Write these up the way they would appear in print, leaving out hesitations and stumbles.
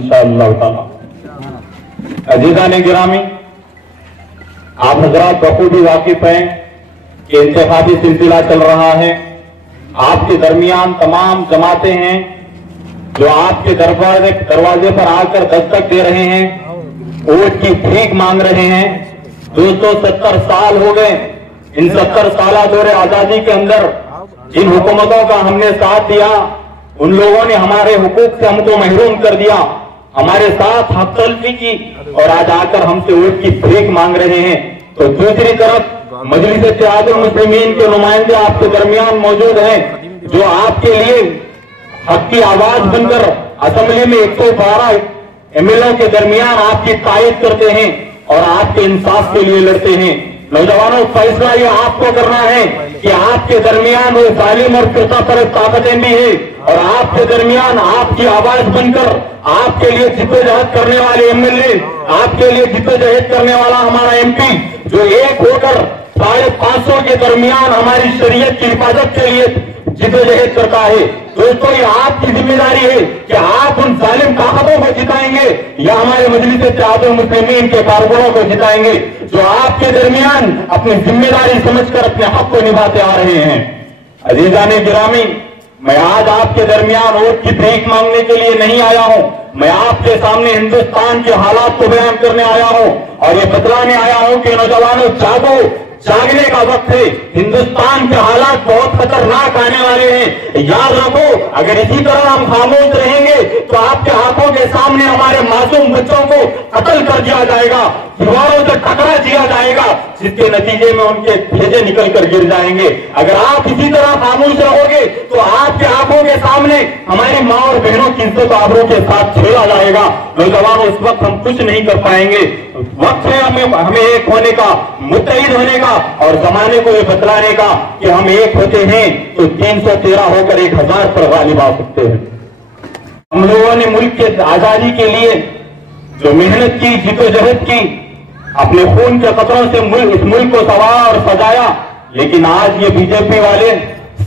इंशाअल्लाह ताला। अजीज़ान गिरामी, आप हजरात बखूबी वाकिफ हैं कि इंतखाबी सिलसिला चल रहा है। आपके दरमियान तमाम जमातें हैं जो आपके दरवाजे पर आकर दस्तक दे रहे हैं, वोट की भीख मांग रहे हैं। दोस्तों, 70 साल हो गए। इन 70 साल दौरे आजादी के अंदर जिन हुकूमतों का हमने साथ दिया, उन लोगों ने हमारे हुकूक से हमको महरूम कर दिया, हमारे साथ हक तलफी की और आज आकर हमसे वोट की भीख मांग रहे हैं। तो दूसरी तरफ मजलिस इत्तेहादुल मुस्लिमीन के नुमाइंदे आपके दरमियान मौजूद हैं जो आपके लिए हक की आवाज बनकर असेंबली में 112 एमएलए के दरमियान आपकी तायद करते हैं और आपके इंसाफ के लिए लड़ते हैं। नौजवानों, फैसला ये आपको करना है कि आपके दरमियान वो जालिम और फिरका परस्त ताकतें भी है और आपके दरमियान आपकी आवाज बनकर आपके लिए जिद्दोजहद करने वाले एमएलए, आपके लिए जिद्दोजहद करने वाला हमारा एमपी जो एक होकर 550 के दरमियान हमारी शरीयत की हिफाजत के लिए जिद्दोजहद करता है। दोस्तों, ये आपकी जिम्मेदारी है कि आप उन जालिम ताकतों को जिताएंगे या हमारे मजलिस इत्तेहादुल मुस्लिमीन के कारकुनों को जिताएंगे जो आपके दरमियान अपनी जिम्मेदारी समझकर अपने हक को निभाते आ रहे हैं। अजीज़ान गिरामी, मैं आज आपके दरमियान वोट की भीख मांगने के लिए नहीं आया हूं। मैं आपके सामने हिंदुस्तान के हालात को बयान करने आया हूं और ये बतलाने आया हूं कि नौजवानों, जागो, जागने का वक्त है। हिंदुस्तान के हालात बहुत खतरनाक आने वाले हैं। याद रखो, अगर इसी तरह हम खामोश रहेंगे तो आपके आंखों के सामने हमारे मासूम बच्चों को कत्ल कर दिया जाएगा, दीवारों से टकरा दिया जाएगा, जिसके नतीजे में उनके भेजे निकल कर गिर जाएंगे। अगर आप इसी तरह खामोश रहोगे तो आपके आंखों के सामने हमारी माँ और बहनों की इज्जत आबरू के साथ छेड़ा जाएगा। नौजवानों, इस वक्त हम कुछ नहीं कर पाएंगे। वक्त है हमें एक होने का, मुत्तहिद होने का और जमाने को ये बतलाने का कि हम एक होते हैं तो 313 होकर 1000 पर गालिब आ सकते हैं। हम लोगों ने मुल्क के आजादी के लिए जो मेहनत की, जिद्दोजहद की, अपने खून के कतरों से इस मुल्क को संवारा और सजाया, लेकिन आज ये बीजेपी वाले,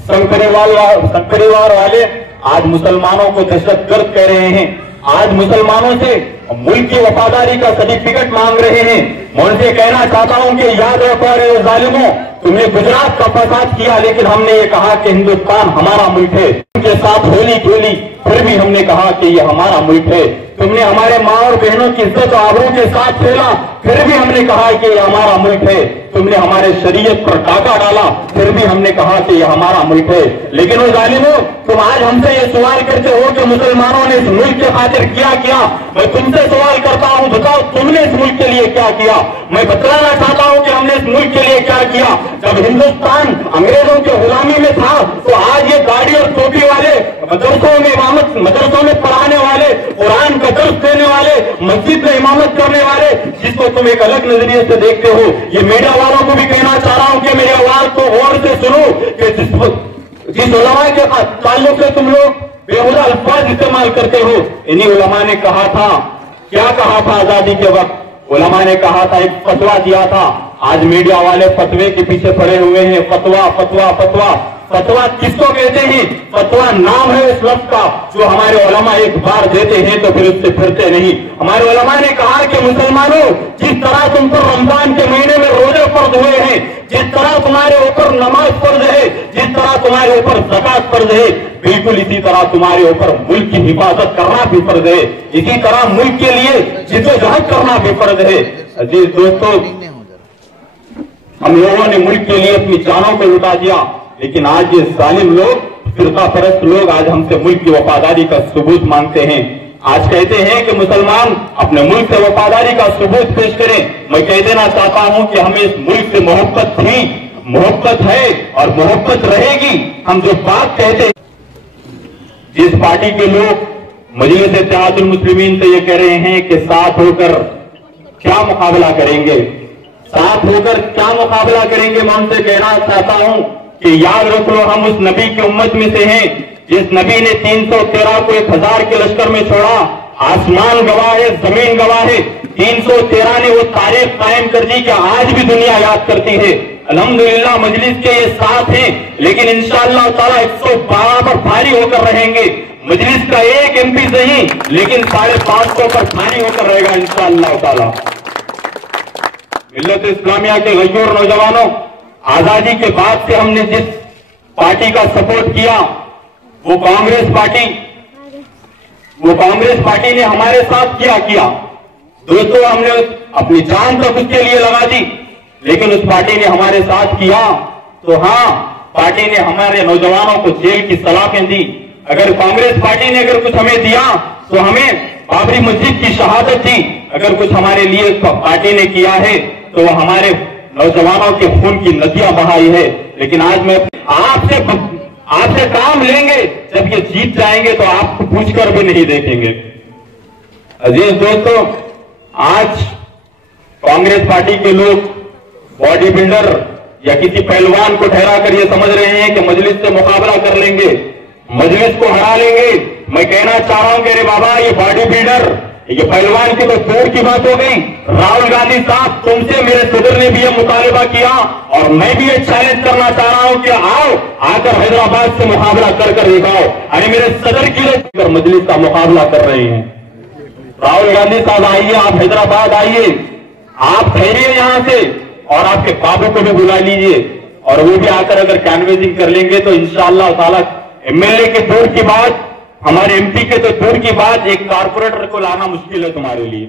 संकरीवार वाले आज मुसलमानों को दहशतगर्द कह रहे हैं। आज मुसलमानों से मुल्क की वफादारी का सर्टिफिकेट मांग रहे हैं। मैं उनसे कहना चाहता हूं कि याद रखो रे जालिमों, तुमने गुजरात का फसाद किया, लेकिन हमने ये कहा कि हिंदुस्तान हमारा मुल्क है। उनके साथ होली खेली, फिर भी हमने कहा कि ये हमारा मुल्क है। तुमने हमारे माँ और बहनों की इज्जत और आबरू के साथ खेला, फिर भी हमने कहा कि ये हमारा मुल्क है। तुमने हमारे शरीयत पर डाका डाला, फिर भी हमने कहा कि ये हमारा मुल्क है। लेकिन वो जालिमों, तुम आज हमसे ये सवाल करते हो कि मुसलमानों ने इस मुल्क के खातिर क्या किया। मैं तुमसे सवाल करता हूं, बताओ तुमने इस मुल्क के लिए क्या किया। मैं बतलाना चाहता हूं कि हमने इस मुल्क के लिए क्या किया। जब हिंदुस्तान अंग्रेजों के गुलामी में था तो आज ये गाड़ी और टोपी वाले मदरसों में पढ़ाने वाले, कुरान का दर्स देने वाले, मस्जिद में इमामत करने वाले, जिसको तुम एक अलग नजरिए से देखते हो, ये मीडिया वालों को भी कहना चाह रहा हूं कि मेरी आवाज को गौर से सुनो कि जिस उलमा के ताल्लुक से तुम लोग बेहुदा अल्फाज इस्तेमाल करते हो, इन्हीं उलमा ने कहा था, क्या कहा था आजादी के वक्त? उलमा ने कहा था, एक फतवा दिया था। आज मीडिया वाले फतवे के पीछे पड़े हुए हैं। फतवा फतवा फतवा फतवा किसको कहते हैं? फतवा नाम है इस लफ्ज का जो हमारे उलमा एक बार देते हैं तो फिर उससे फिरते नहीं। हमारे उलमा ने कहा कि मुसलमानों, जिस तरह तुम पर रमजान के महीने में रोजे फर्ज हुए हैं, जिस तरह तुम्हारे ऊपर नमाज फर्ज है, जिस तरह तुम्हारे ऊपर ज़कात फर्ज है, बिल्कुल इसी तरह तुम्हारे ऊपर मुल्क की हिफाजत करना भी फर्ज है। इसी तरह मुल्क के लिए जिद्दोजहद करना भी फर्ज है। अजीज दोस्तों, हम लोगों ने मुल्क के लिए अपनी जानों को लुटा दिया, लेकिन आज ये जालिम लोग, फिरका परस्त लोग आज हमसे मुल्क की वफादारी का सबूत मांगते हैं। आज कहते हैं कि मुसलमान अपने मुल्क से वफादारी का सबूत पेश करें। मैं कह देना चाहता हूं कि हमें इस मुल्क से मोहब्बत थी, मोहब्बत है और मोहब्बत रहेगी। हम जो बात कहते हैं, जिस पार्टी के लोग मजलिस इत्तेहादुल मुस्लिमीन से ये कह रहे हैं कि साथ होकर क्या मुकाबला करेंगे, साथ होकर क्या मुकाबला करेंगे, मैं उनसे कहना चाहता हूं कि याद रख लो, हम उस नबी की उम्मत में से हैं जिस नबी ने 313 को 1000 के लश्कर में छोड़ा। आसमान गवाह है, जमीन गवाह है। 313 ने वो तारीख कायम कर दी कि आज भी दुनिया याद करती है। अल्हम्दुलिल्लाह मजलिस के ये साथ हैं, लेकिन इंशाअल्लाह ताला 112 पर भारी होकर रहेंगे। मजलिस का एक एमपी नहीं, लेकिन 550 पर भारी होकर रहेगा इंशाअल्लाह ताला। मिल्लत इस्लामिया के गयूर नौजवानों, आजादी के बाद से हमने जिस पार्टी का सपोर्ट किया वो कांग्रेस पार्टी ने हमारे साथ किया। दोस्तों, हमने अपनी जान तक उसके लिए लगा दी, लेकिन उस पार्टी ने हमारे साथ किया। तो हाँ, पार्टी ने हमारे नौजवानों को जेल की सलाखें दी। अगर कांग्रेस पार्टी ने अगर कुछ हमें दिया तो हमें बाबरी मस्जिद की शहादत दी। अगर कुछ हमारे लिए पार्टी ने किया है तो वो हमारे नौजवानों के खून की नदियां बहाई है। लेकिन आज मैं आपसे काम लेंगे, जब ये जीत जाएंगे तो आपको पूछकर भी नहीं देखेंगे। अजीज दोस्तों, आज कांग्रेस पार्टी के लोग बॉडी बिल्डर या किसी पहलवान को ठहरा कर ये समझ रहे हैं कि मजलिस से मुकाबला कर लेंगे, मजलिस को हरा लेंगे। मैं कहना चाह रहा हूं कि अरे बाबा, ये बॉडी बिल्डर, ये पहलवान की तो दूर की बात हो गई। राहुल गांधी साहब, तुमसे मेरे सदर ने भी यह मुतालबा किया और मैं भी ये चैलेंज करना चाह रहा हूं कि आओ, आकर हैदराबाद से मुकाबला कर दिखाओ। अरे मेरे सदर की लोग मजलिस का मुकाबला कर रहे हैं। राहुल गांधी साहब आइए, आप हैदराबाद आइए, आप ठहरिए यहां से और आपके बाबू को भी बुला लीजिए और वो भी आकर अगर कैनवेसिंग कर लेंगे तो इंशाअल्लाह ताला एमएलए के दूर की बात, हमारे एमपी के तो दूर की बात, एक कारपोरेटर को लाना मुश्किल है तुम्हारे लिए।